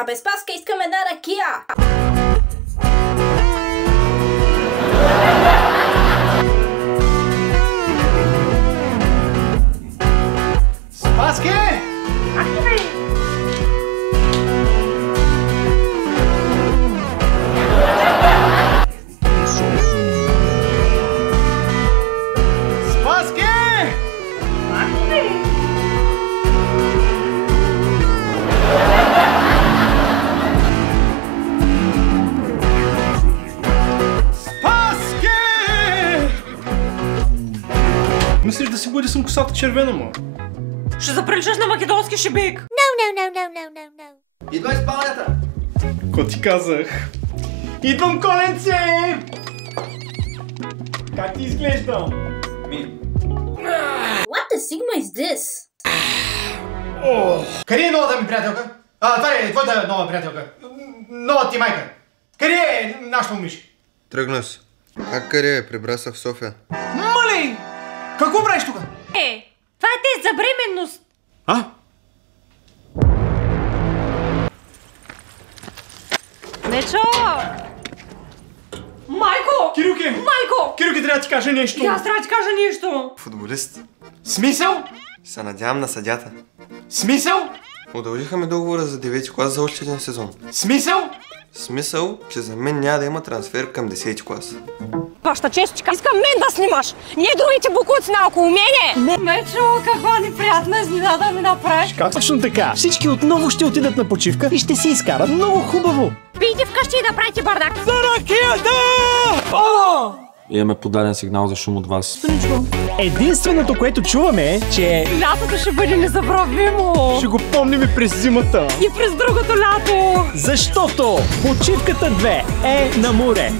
Абе, Спаска, искам една ракия! Спаске! Спаске! Мислиш да си бъде съм косата червена, ма? Ще заприличаш на македонски шибик. No. Идвай в спалнята! Ко ти казах? Идвам, коленце! Как ти изглежда? What the sigma is this? Къде е новата ми приятелка? Това е твоята нова приятелка. Новата ти майка. Къде е нашата момиче? Тръгна си. Как къде е? Прибра се в София. Малей! Какво правиш тук? Това е тест за бременност. А? Нечо! Майко! Кирилке! Майко! Кирилке, трябва да ти кажа нещо. И аз трябва да ти кажа нещо. Футболист. Смисъл? Се надявам на съдята. Смисъл? Удължиха ми договора за 9-ти клас за още един сезон. Смисъл? Смисъл, че за мен няма да има трансфер към 10-ти клас. Вашата честичка, искам мен да снимаш. Ние другите букуци наоколо мене. Нечо, каква неприятна изненада ми направиш. Как точно така? Всички отново ще отидат на почивка и ще си изкарат много хубаво. Пийте вкъщи и направите бардак. За ракията! Имаме подаден сигнал за шум от вас. Единственото, което чуваме е, че Лятото ще бъде незабравимо. ще го помним и през зимата. И през другото лято. Защото почивката 2 е на море.